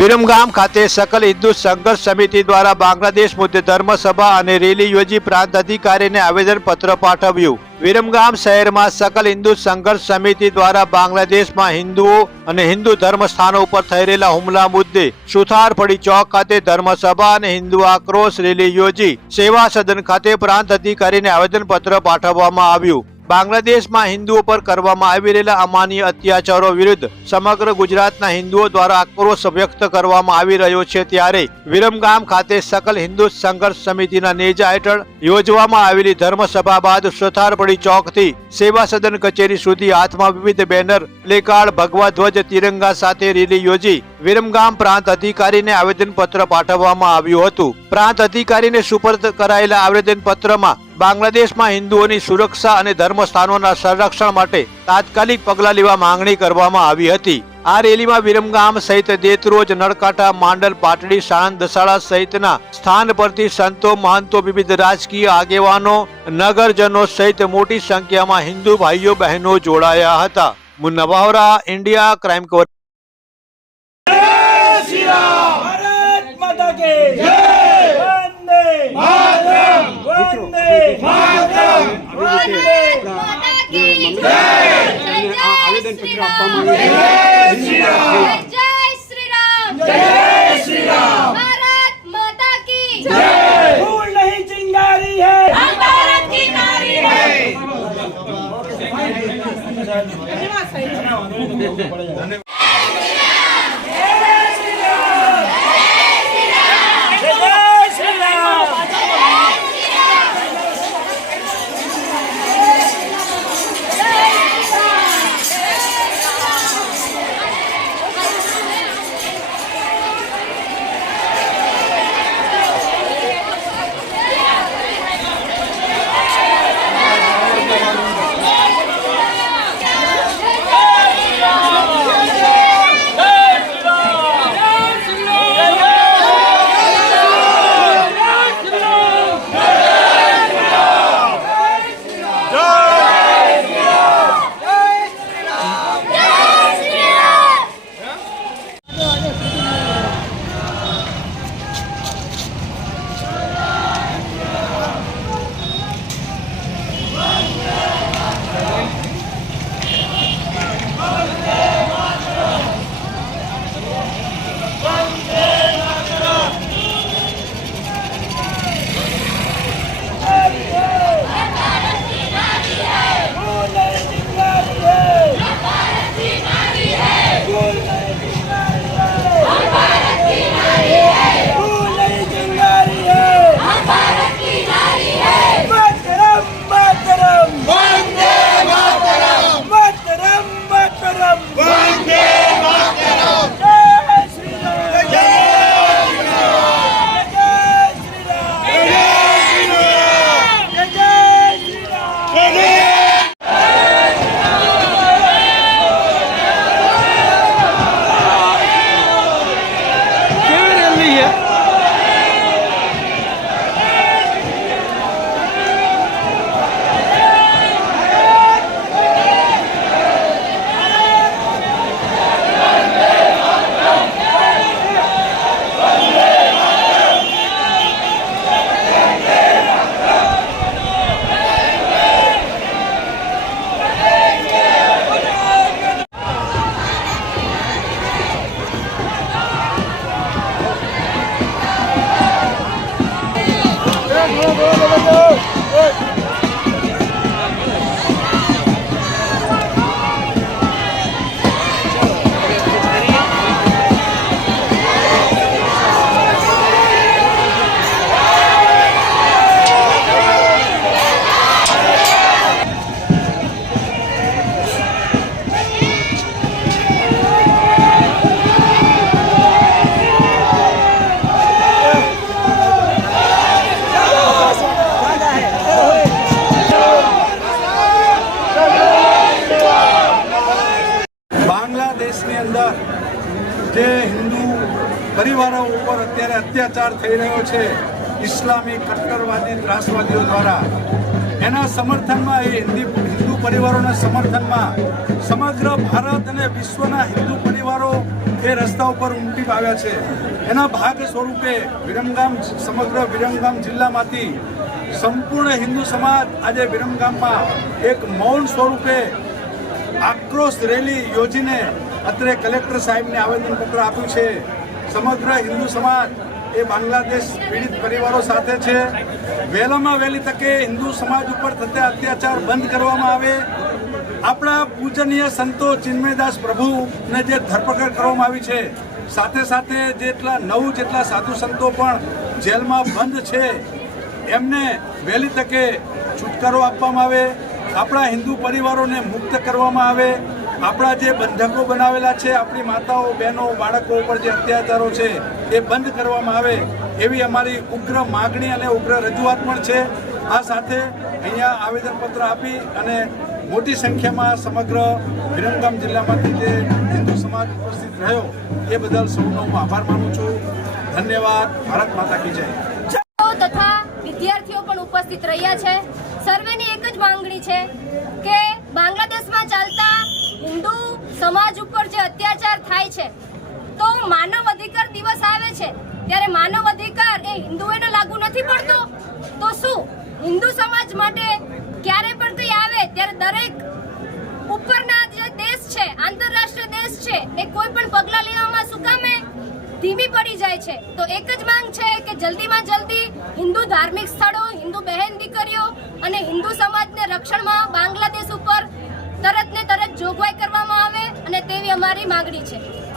વિરમગામ ખાતે સકલ હિન્દુ સંઘર્ષ સમિતિ દ્વારા બાંગ્લાદેશ મુદ્દે ધર્મસભા અને રેલી યોજી પ્રાંત અધિકારીને આવેદનપત્ર પાઠવ્યું। વિરમગામ શહેરમાં સકલ હિન્દુ સંઘર્ષ સમિતિ દ્વારા બાંગ્લાદેશમાં હિન્દુઓ અને હિન્દુ ધર્મ સ્થાનો ઉપર થઈ રહેલા હુમલા મુદ્દે સુથારફળી ચોક ખાતે ધર્મસભા અને હિન્દુ આક્રોશ રેલી યોજી સેવા સદન ખાતે પ્રાંત અધિકારીને આવેદનપત્ર પાઠવવામાં આવ્યું। બાંગ્લાદેશમાં હિન્દુઓ પર કરવામાં આવી રહેલા અમાનવીય અત્યાચારો વિરુદ્ધ સમગ્ર ગુજરાતના હિન્દુઓ દ્વારા આક્રોશ વ્યક્ત કરવામાં આવી રહ્યો છે, ત્યારે વિરમગામ ખાતે સકલ હિન્દુ સંઘર્ષ સમિતિના નેજા હેઠળ યોજવામાં આવેલી ધર્મસભા બાદ સુથારફળી ચોકથી સેવા સદન કચેરી સુધી હાથમાં વિવિધ બેનર, પ્લેકાર્ડ, ભગવા ધ્વજ, તિરંગા સાથે રેલી યોજી વિરમગામ પ્રાંત અધિકારીને આવેદનપત્ર પાઠવવામાં આવ્યું હતું। પ્રાંત અધિકારીને સુપરત કરાયેલા આવેદનપત્રમાં બાંગ્લાદેશમાં હિન્દુઓની સુરક્ષા અને ધર્મસ્થાનોના સંરક્ષણ માટે તાત્કાલિક પગલાં લેવા માંગણી કરવામાં આવી હતી। આ રેલીમાં વિરમગામ સહિત દેત્રોજ, નળકાંઠા, માંડલ, પાટડી, સાણંદ, દસાડા સહિતના સ્થાન પરથી સંતો, મહંતો, વિવિધ રાજકીય આગેવાનો, નગરજનો સહિત મોટી સંખ્યામાં હિન્દુ ભાઈઓ બહેનો જોડાયા હતા। Munna Vahora, India crime cover. आवेदन पत्र आपવામાં આવ્યું છે। जय श्री राम, जय श्री राम, भारत माता की जय। फूल नहीं चिंगारी है, हम भारत की नारी है। જે હિન્દુ પરિવારો ઉપર અત્યારે અત્યાચાર થઈ રહ્યો છે ઇસ્લામી કટ્ટરવાદી ત્રાસવાદીઓ દ્વારા, એના સમર્થનમાં એ હિન્દુ પરિવારોના સમર્થનમાં સમગ્ર ભારત અને વિશ્વના હિન્દુ પરિવારો એ રસ્તા ઉપર ઉમટી આવ્યા છે. એના ભાગ સ્વરૂપે સમગ્ર વિરમગામ જિલ્લામાંથી સંપૂર્ણ હિન્દુ સમાજ આજે વિરમગામમાં એક મૌન સ્વરૂપે આક્રોશ રેલી યોજીને અત્રે કલેક્ટર સાહેબને આવેદનપત્ર આપ્યું છે. સમગ્ર હિન્દુ સમાજ એ બાંગ્લાદેશ પીડિત પરિવારો સાથે છે. વહેલામાં વહેલી તકે હિન્દુ સમાજ ઉપર થતા અત્યાચાર બંધ કરવામાં આવે. આપણા પૂજનીય સંતો ચિન્મયદાસ પ્રભુને જે ધરપકડ કરવામાં આવી છે, સાથે સાથે જેટલા 9 જેટલા સાધુ સંતો પણ જેલમાં બંધ છે, એમને વહેલી તકે છુટકારો આપવામાં આવે. આપણા હિન્દુ પરિવારોને મુક્ત કરવામાં આવે. આપણા જે બંધકો બનાવેલા છે, આપણી માતાઓ બહેનો બાળકો ઉપર જે અત્યાચારો છે એ બંધ કરવામાં આવે એવી અમારી ઉગ્ર માગણી અને ઉગ્ર રજૂઆત પણ છે. આ સાથે અહીંયા આવેદનપત્ર આપી અને મોટી સંખ્યામાં સમગ્ર વિરમગામ જિલ્લામાંથી જે હિન્દુ સમાજ ઉપસ્થિત રહ્યો એ બદલ સૌનો હું આભાર માનું છું. ધન્યવાદ. ભારત માતા કી જય. તથા વિદ્યાર્થીઓ પણ ઉપસ્થિત રહ્યા છે. સર્વેની એક જ માંગણી છે કે બાંગ્લાદેશમાં ચાલતા હિન્દુ સમાજ ઉપર જે અત્યાચાર થાય છે, તો માનવ અધિકાર દિવસ આવે છે ત્યારે માનવ અધિકાર એ હિન્દુઓને લાગુ નથી પડતો, તો શું હિન્દુ સમાજ માટે ક્યારે પણ કંઈ આવે ત્યારે દરેક ઉપરના જે દેશ છે, આંતરરાષ્ટ્રીય દેશ છે, એ કોઈ પણ પગલાં લેવામાં શું કામે ધીમી પડી જાય છે? તો એક જ માંગ છે કે જલ્દીમાં જલ્દી હિન્દુ ધાર્મિક સ્થળો, હિન્દુ બહેન દીકરીઓ અને હિન્દુ સમાજને રક્ષણમાં બાંગ્લાદેશ ઉપર તરત ને તરત જોગવાઈ કરવામાં આવે અને તેવી અમારી માંગણી છે.